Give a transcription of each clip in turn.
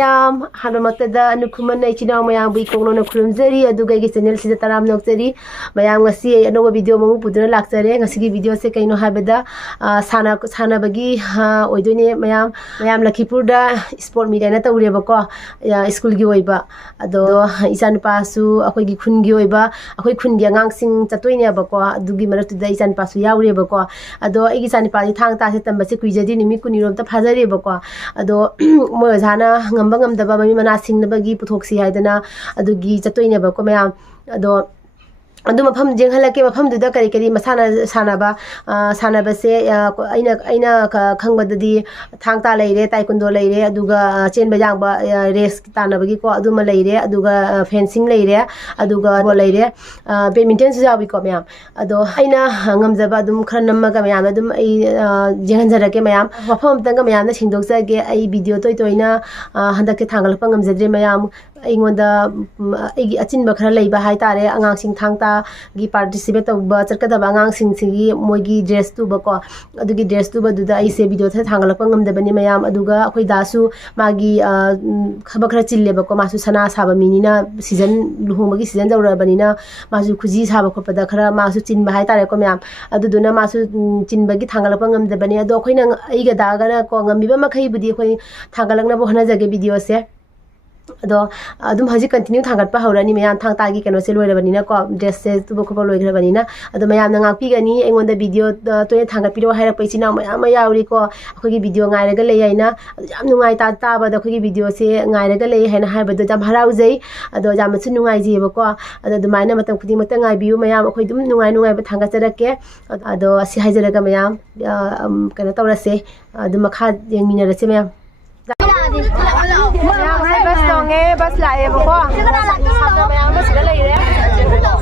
Ma'am हानमतदा अनुकुमन इचिनाव मैम बी कोंगनो खुरुमजरी अदुगा गी चैनल सिदा तराम नोक्चरी मैम ngasi अनोबा वीडियो ममु पुदुना लाक्चरे ngasi gi वीडियो से कइनो हाबेदा साना बगी ओइदोने मैम लखीपुर दा स्पोर्ट मीडिया ना तौरेबको स्कूल गी ओइबा अदो इसान पासु अखोय गी खुन गी ओइबा अखोय खुन गी अंगांग सिंग चतोइने बको अदुगी मरतुदा इसान पासु याउरेबको अदो एगी सान पासि थांग तासे तंबसे कुइजदी निमि कुनिरोम त फाजरेबको अदो मोय जाना ngamba ngamdaba mami mana singnabagi puthoksi haidana adugi chatoinebako ma'am अदो अदु मफम जेंगहलके मफम दुदा करी करी मसाना सानाबा से अइना खंगबददी थांगता लेरे ताइकुंडो लेरे अदुगा चेनबा यांगबा रेस तानबगी को अदुमा लेरे अदुगा फेंसिंग लेरे अदुगा बॉल लेरे बैडमिंटन सुजाबी को मैम अदो अइना ngamjaba अदुम खर नम्मगा मैम अदुम अइ जेंगहनजरके मैम मफम तंगा मैम ना सिंगदोक्सगे अइ वीडियो तोइना हंदके थांगलपा ngamjadre मैम अइंगोंदा अइगी अचिनबा खर लेबा हाइतारे अंगांसिंग थांगता गी पार्टिसिपेट तौबा चरकदबा अंगांसिंग सिंगी मोइगी ड्रेस तुबको अदुगी ड्रेस तुबदुदा अइसे वीडियो थे थांगलपा ngamdabani मैम अदुगा अखोय दासु मागी खबर खर चिल्लेबको मासु सना साबा मिनिना सीजन लुहोंबगी सीजन जौरबनिना मासु खुजी साबा खोपदा खर मासु चिनबा हाइतारे को मैम अदुदुना मासु चिनबगी थांगलपा ngamdabani अदो अखोयना अइगा दागना को ngamiba मखै बुदी अखोय थांगलकना बो हनजगे वीडियो से अदो अदुम हजि कंटिन्यू थांगटपा हौरानी मैम थांगतागी कनो से लोइरबनिना को ड्रेस से तुबो खोपा लोइग्रबनिना अदो मैम नांगापीगनी एंगोंदा वीडियो तोय थांगपिरो हाइरपै चिना मैम याउरी को अखोगी वीडियो गाइरगा लेयैना याम नुंगाइ ताबादा अखोगी वीडियो से गाइरगा लेय हैना हाइबदो जाम हराउजै अदो जामसु नुंगाइजेबको अदो दुमाइना मतम खुदि मत गाइबियु मैम अखोय दुम नुंगाइ बा थांगचरके अदो असि हाइजरगा मैम कनो तौरसे अदु मखा येंगमिनरसे मैम बस तोंगे बस लाए बको सादा मैम बस ले रे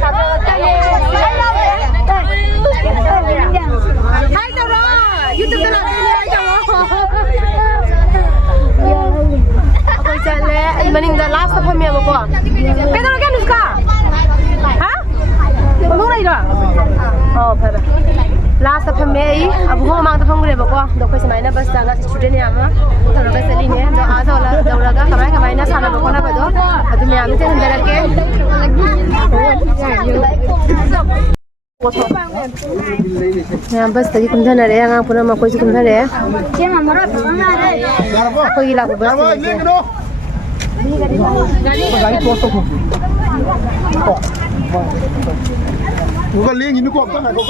सादा हाय तोरा यूट्यूब पे लगा ले जाओ कोई चले मनिंग द लास्ट फमे बको केदो के नुस्का हां बबो नहीं रो ओ फरा लास्ट फमे अब हो मांग फंगरे बको दो कोई समाइना बस जागा स्टूडेंट यामा तोरा बस चलीने दो आ दौड़गा कमाई ना साना बको ना बदो अदु मैम से हंदरके मैम बस तगी कुमधनरे आंगा पुरा मकोइ से कुमधनरे के मामरा कोई लागो बस गाड़ी पोस्ट को उगा लेंग इनु को अपना को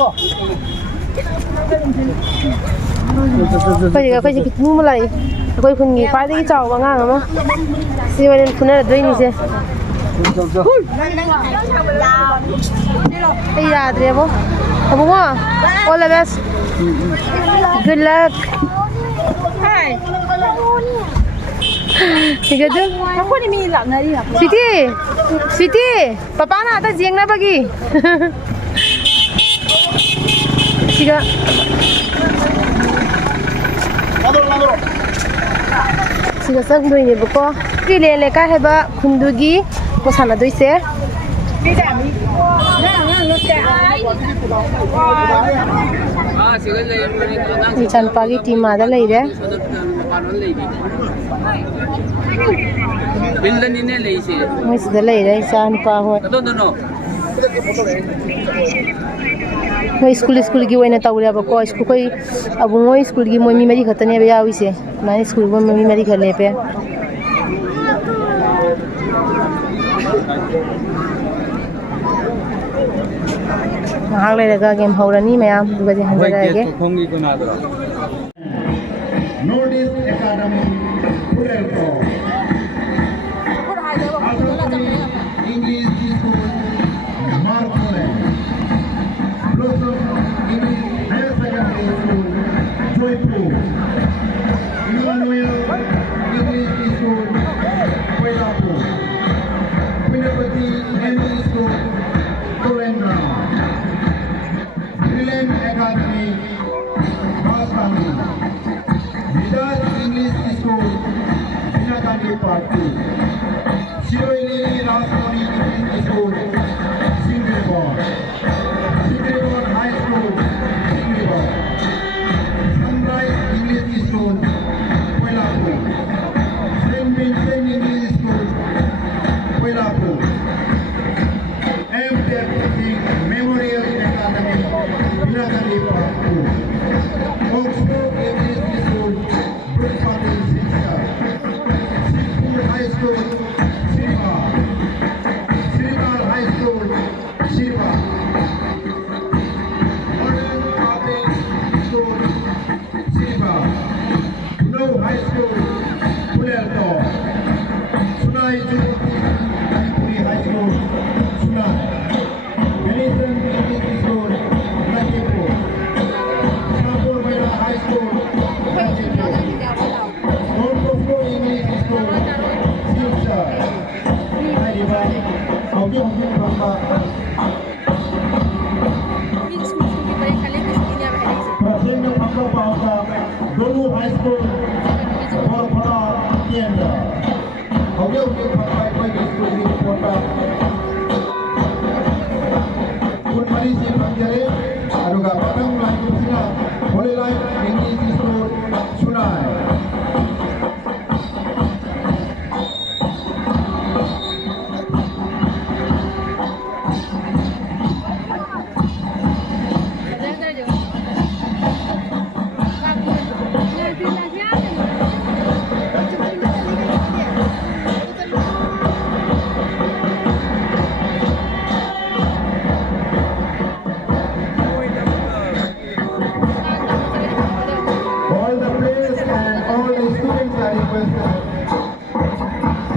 कोई कितनु मलाई कोई खुनगी पादगी चाव अंगांग अमा सिवरन खुना दोइनिसे ए याद्रेबो अबुगो all the best good luck hi ठीक है तो कोनी मी लानरी स्वीटी पापा ना आता जेंगना बगी ठीक है सिगा संग दोइने बको किले लेका हेबा खुंदुगी कोसाना दोइसे चनपागी टीम आदा लेरे बिल्डनी ने लेइसे मसिदा लेरे चनपा हो स्कूल की ओइना तौरेबको स्कूल कोई अब मोय स्कूल की मोमी मरी खतने बे याविसे माने स्कूल को मोमी मरी खले पे हां लेगा गेम हौरानी मैम दुगा जे हंजरागे नोटिस एकेडमी पुरेलको इंग्लिश स्कूल मार्कले blossom English higher secondary school Jaipur Emmanuel English school कोइलापुर विनपति एमई स्कूल कोरेंद्रा ब्रिलियंट एकेडमी राजधानी विदात इंग्लिश स्कूल बिनाकानी पार्टी शिरोली राजधानी इंग्लिश स्कूल सिंगरीबोर हाई स्कूल सिंगरीबोर सनराइज इंग्लिश स्कूल कोइलापुर saint Vincent Singapore. MTFC Memorial Academy, Pinakali Park 2. Oxford English School, Brookhaven, Singapore. Singapore High School, Shiva. Srinagar High School, Shiva. Modern Public School, Shiva. No High School, Pulerto. Sunai Jupuri High School, Sunai. Galatian English School, Lakipur. Singapore Mera High School, Lakipur. Mount Bosco English School, Silchar. Hai di bawah. Audio mungkin berapa? Presiden Pangkal Bahasa, Dulu High School, Borpara, Tienda. Audio mungkin berapa? Bagi school di kota. Mari si Panjare, aduga patang lanjut sila. Boleh lain English School, Sunai.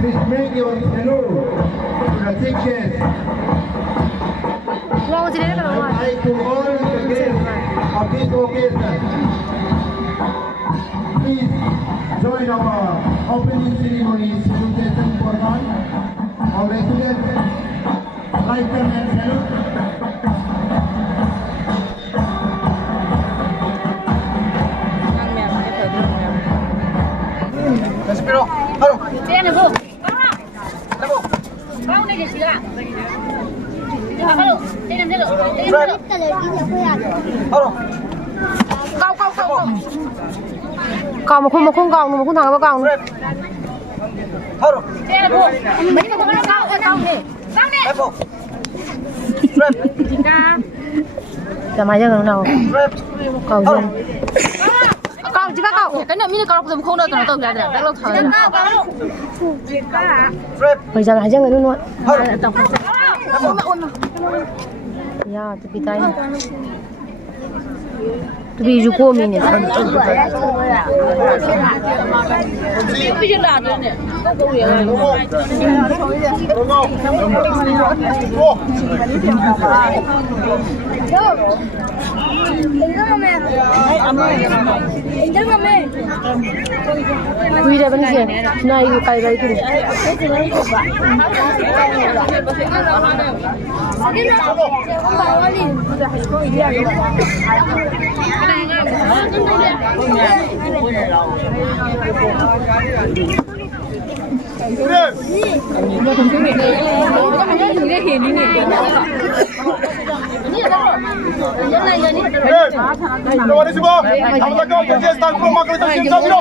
Please make your hello to the teachers. Hi to all the guests of this occasion. Please join our opening ceremony salutation for one. All the students, right hand and salute. Pero, halo. Tiene bu. Kau ni sila. Halo, tiene dulu. Halo. Cào một khung cào một khung thẳng vào cào. Halo. Tiene bu. Mấy cái con kau kau ni. Kau ni. Lepo. Jika. Làm ai cho nào? Cào gì? Cào chỉ cào. Cái này mình cào không đâu, tao ra đây, tao thở. Bây giờ là hai người luôn. Tao. Ya, tapi tanya. Tapi juga mini. Bây giờ là rồi nè. Quý đây vẫn gì? Này cày đấy thì. Terima kasih semua. Apakah kerja stang rumah kereta cinta biro?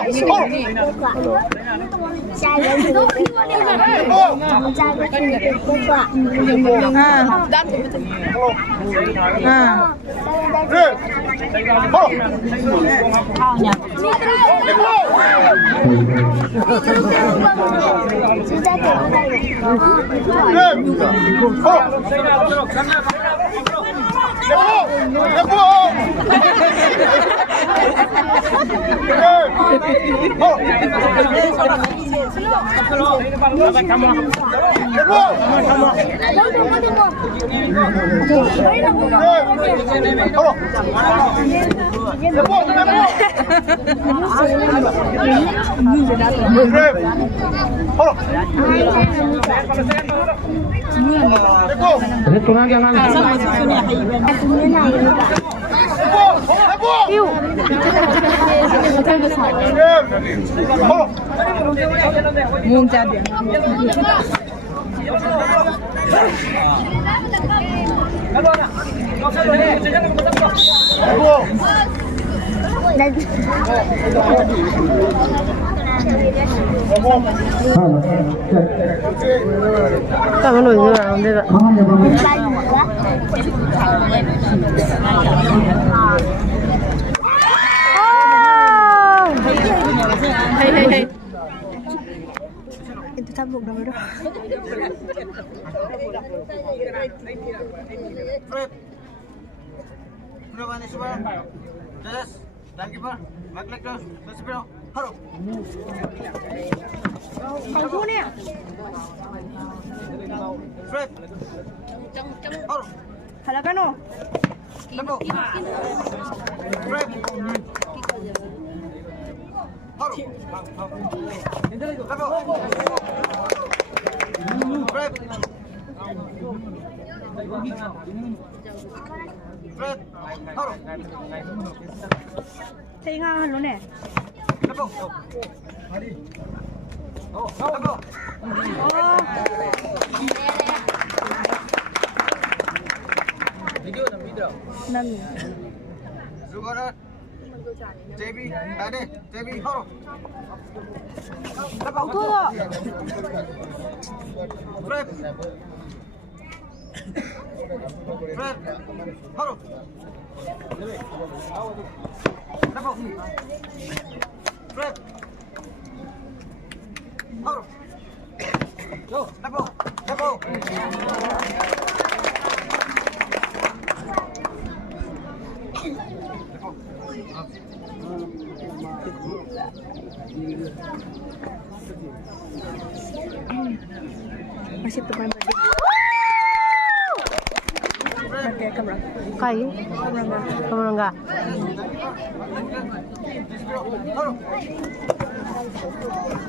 까만 오이도 안 돼가. 헤이. Itu sabuk dah baru. Berapa coba? Jelas. Lagi pak. Maklek dah. Terus berapa? Haru. Kau ni? Fred. Haru. Halakan oh. Lepo. Fred. Haru. Lepo. Fred. Fred. Haru. Saya ingat halu ni. Lepo. Oh, lepo. Video nam video. Nam. Zubarat. JB, Ade, JB, haru. Lepo. Tu. Fred. Fred. Haru. Lepo. Fred. Haru. Lepo. Lepo. Masih tu main balik. Pakai kamera. Kayu. Kamu enggak? Haru.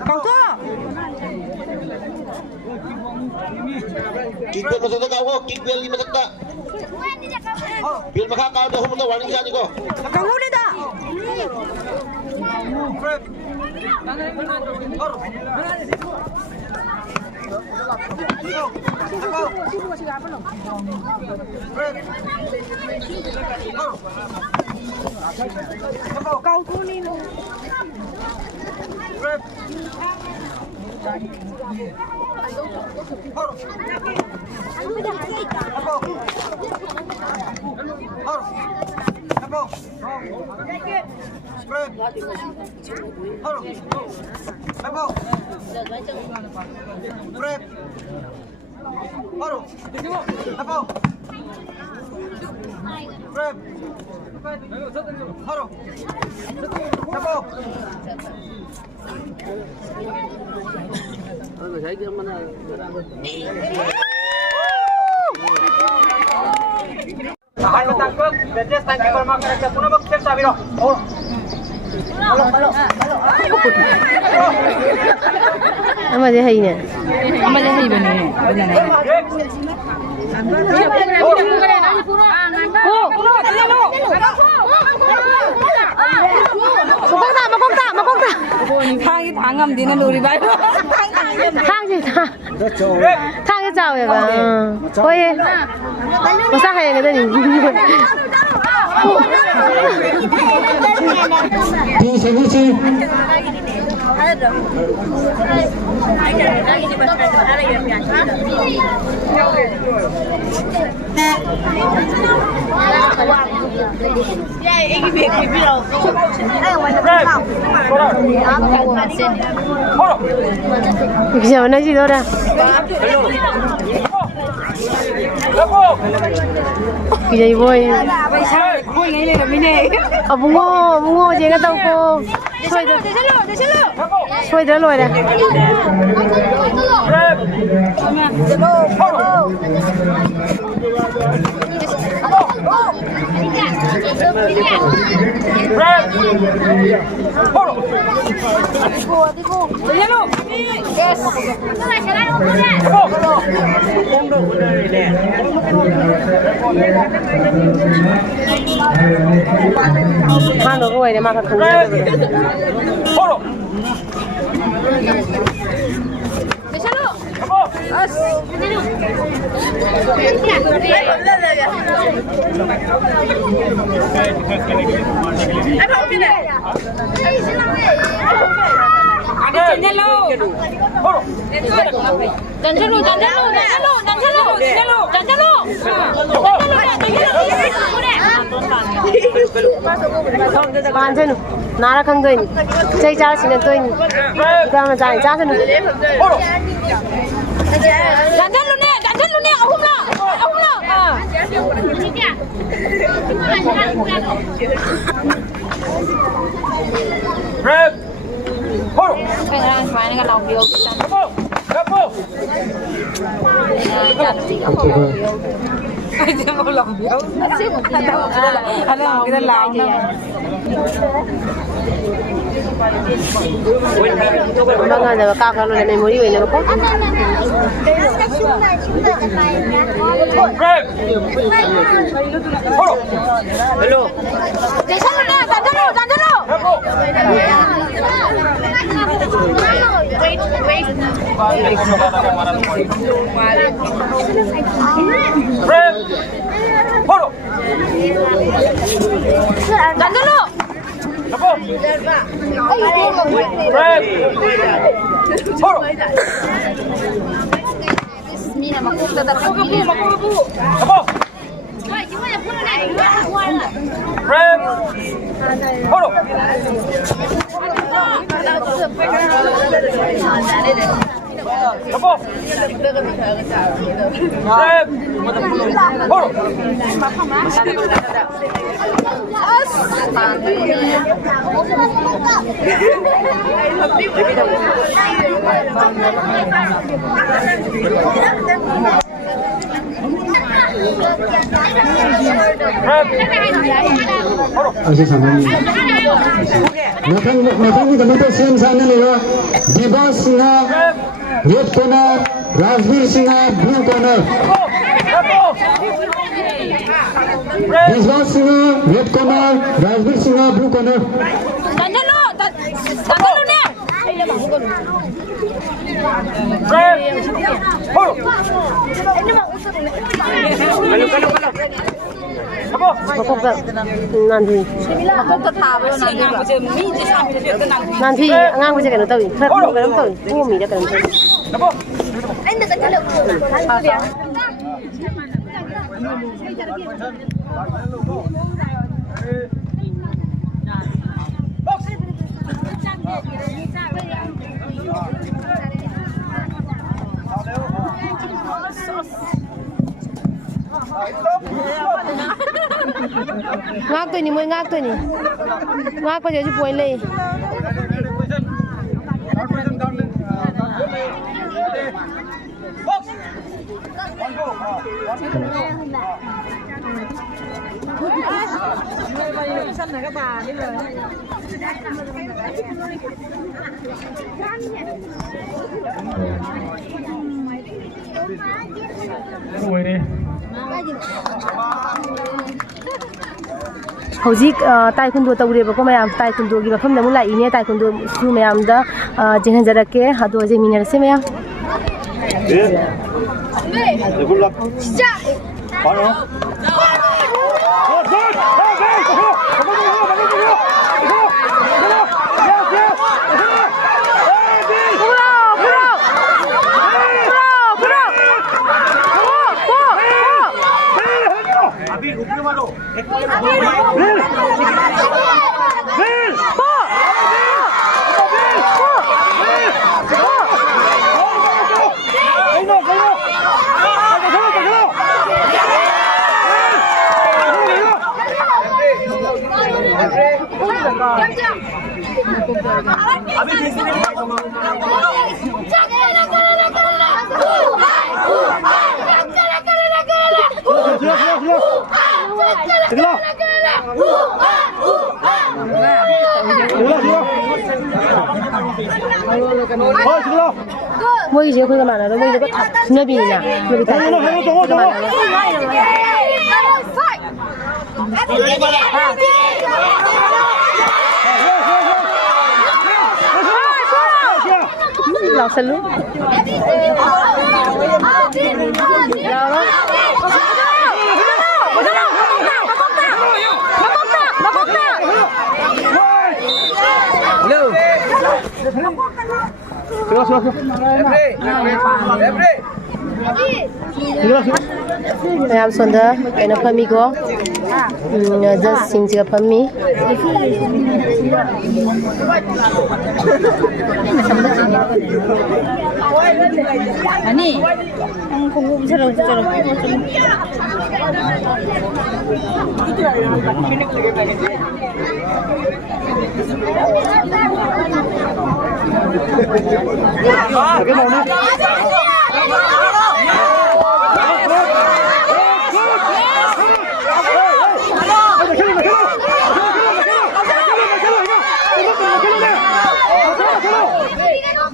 Kau tu. Kickbell masuk kau kickbell 5 detik. Bil makakao dah humo warning sa ko. Kau ni dah. Fred. Haru. Fred. Haru. Kau tu ni. Fred. Haru. Lepo. Haru. Lepo. Fred. Haru. Lepo. Fred. Haru. Lepo. Fred. Haru. Lepo. Tahan matangkot, Bejes tangki bermakan aja puno bak sir sabi ro. Oh. Ama je hai ne. Ama je hai bani. Benar ni. Makong ta. Thang cái thang ngầm đi nó lùi bay. Thang gì ta? Thang cái chào vậy bà. Ôi. Có sao hay người ta nhìn. Di sini. Bisa mana sih orang? Bisa boy. Boy ngay lên là mình nè. Bungo je nggak tahu ko. Soy dah loy dah. Hang được rồi để mà thật 만세누 나라 강도인 저희 자신은 또인 그다음에 자신은 Red. Hold. Mga na makakalo na memory way na ko. Red. Hold. Hello. Red. Hold. Red. Hold. Red. Hold. Así samani. Nathang gamante same sana lewa. Dibas Singha red corner, Rajbir Singha blue corner. Dibas Singha red corner, Rajbir Singha blue corner. Nanti ngang bây giờ cái nó tơi, thật cái nó tơi, mua mì ra cái nó tơi. Ngak tôi ni, ngak bây giờ chỉ buồn lên. Hojik taekwondo tawre ba ko mayam taekwondo gi bafam namu la ine taekwondo su mayam da jenghan jarake hadu je minar se mayam Good luck. Moi cái gì khơi cái màn này, moi cái thật, nó bị nè, nó bị thật. Lão sân luôn. Hello. mayam sonda kaino phami ko just singja phami 아니 공부 저러 저러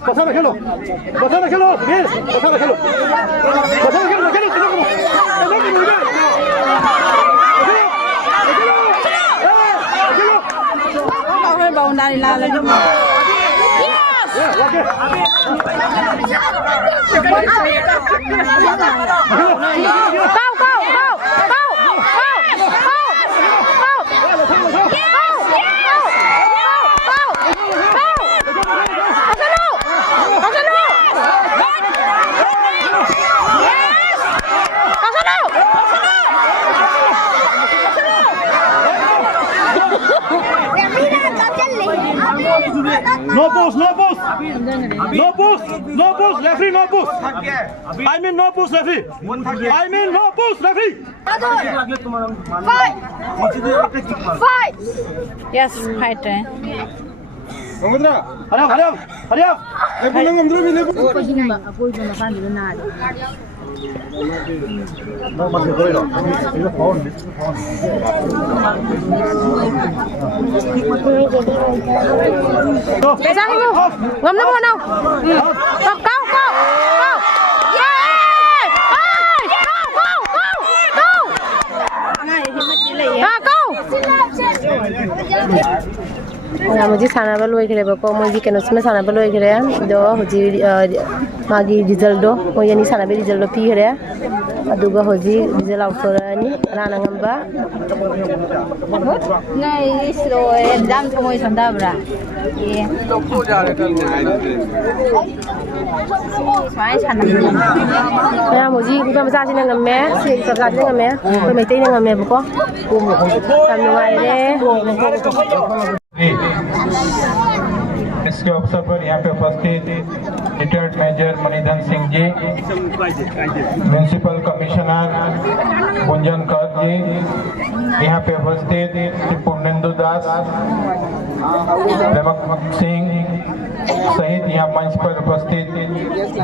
Pasar hello, bien, pasar hello. hơi bầu này là đúng không? No push, referee, no push. I mean no push, referee. Fight! Yes, fight. Hurry up. sang đi ngắm nước luôn đâu cao yeah मुझे साना बल वही करे बको मुझे केनो सुने साना बल वही करे दो होजी मागी रिजल्ट दो वो यानी साना बे रिजल्ट पी करे अदुगा होजी रिजल्ट आउट होरानी राना ngamba ngay rồi exam thôi xong đâu rồi phải thành ya muji bukan masa sini ngame si kerja sini ngame ko mai tai ngame bako sam nuai de इसके अवसर पर यहाँ पे उपस्थित retired major मणिधन Singh ji, municipal commissioner Gunjan कर जी, यहाँ पे उपस्थित पूर्णेंदु दास, प्रेमक सिंह सहित यहाँ मंच पर उपस्थित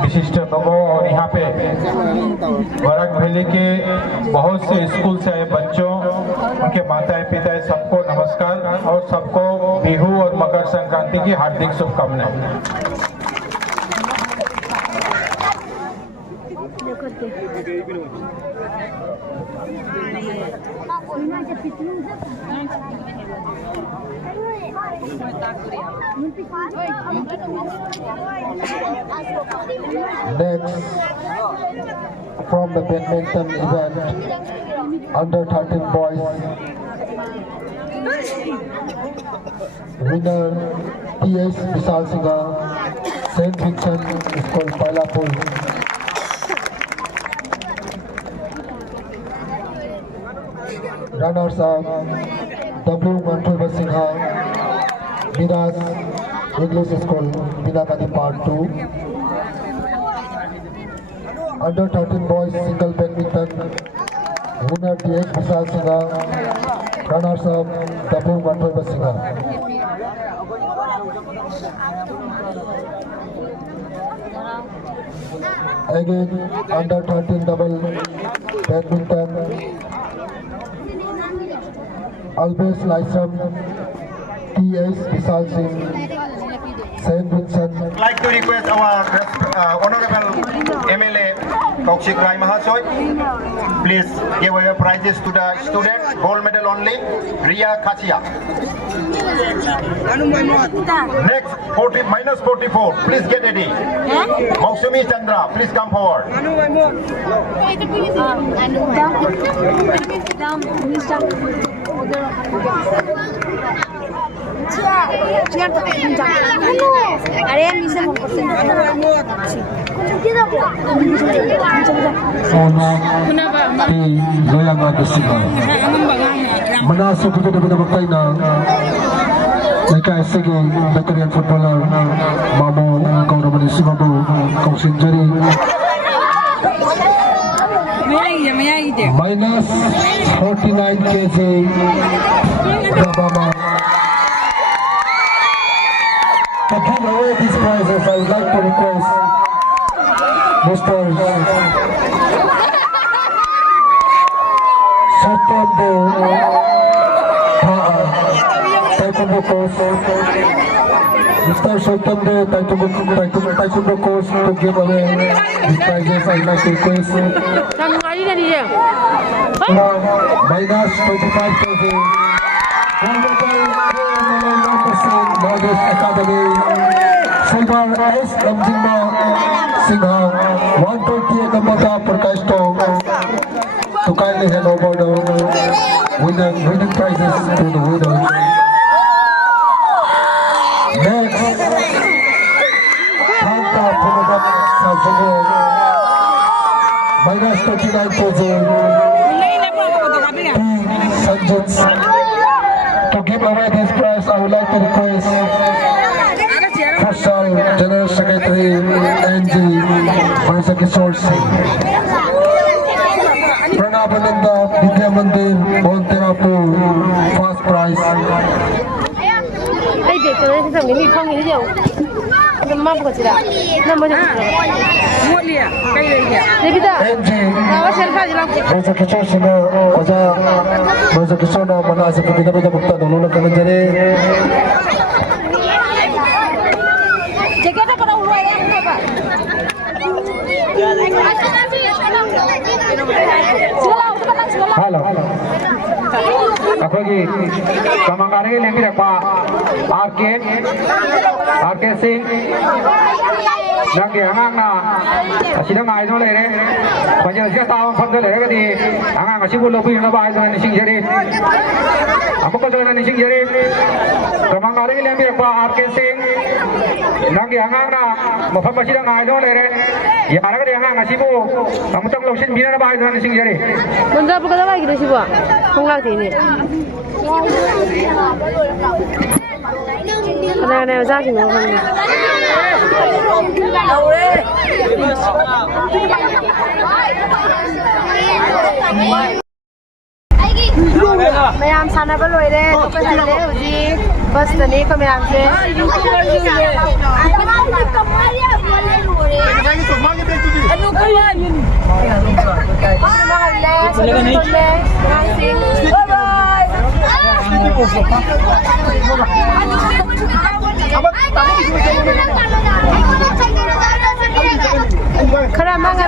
विशिष्ट लोगों और यहाँ पे बराक वैली के बहुत से स्कूल से आए बच्चों, उनके माता पिता सबको नमस्कार और सबको बिहू और मकर संक्रांति की हार्दिक शुभकामनाएं। Next, from the badminton event, under 13 boys, winner T.S. Vishal Singha, Saint Vincent School, Pailapur. Runners up W. Mantreva Singha, Miras English School, Binakani Part 2. Under 13 boys single badminton, winner T.S. Vishal Singha, runners up W. Mantreva Singha. Again, under 13 double badminton, Albus Lysam, T.S. Vishal Singh, Saint Vincent. I'd like to request our Honorable MLA Kaushik Rai Mahasoy, please give away prizes to the student, gold medal only, Ria Kachia. Next, minus 44, please get ready. Mausumi Chandra, please come forward. Are bisa mempersen. di goyang agusika. Menasuk kita dapat bertai na. Mereka segi veteran footballer Mamu kau nama di Simabu kau injury. Minus 49 kg Gabama. To give away these prizes, I would like to request Mr. Satyambo Taekwondo coach. Mr. Satyambo Taekwondo coach to give away these prizes. I would like to request minus 25 kg. Madras Academy, Silver S. Ramjimba Singha, 128 number का प्रकाश top to kindly hand over the winning prizes to the winners. Next, Thanta Pumudak Salvogo, minus 39 kg. Sanjits. To give away this prize, I would like to request Futsal General Secretary NG Marisa Kishore Singh. Pranabananda Vidya Mandir Monterapur first prize. Ay, betul ni sesuatu ni pang ini jauh. Nama apa kau cakap? Nama apa cakap? Mulia, kayak dia. Lebih dah. NG Awak selfie je lah. Marisa Kishore Singh aja Marisa Kishore na mana asal kita beda bukta dulu nak kena jadi. Jaga tak pada ulu ayam tu apa? Sekolah. Halo. Apalagi kamangan ini lagi apa? RK Singh. Lagi angang na. Asyik ngai tu leh. Banyak siapa tahu fanda leh kan di. Angang asyik boleh bui na bahaya tu nising jadi. Apa kau tu nising jadi? Kamangan ini lagi apa? RK Singh. Lagi angang na. Mufam asyik ngai tu leh. Ya ada kan angang asyik bu. Kamu tak loksin bina na bahaya tu nising jadi. Benda apa kau lagi tu sih buat? Punglah ini. Kadang-kadang macam ni macam ni. Mayam sana baloi le, kau sana le, uji. Bas tadi kau mayam se. Kerana mana?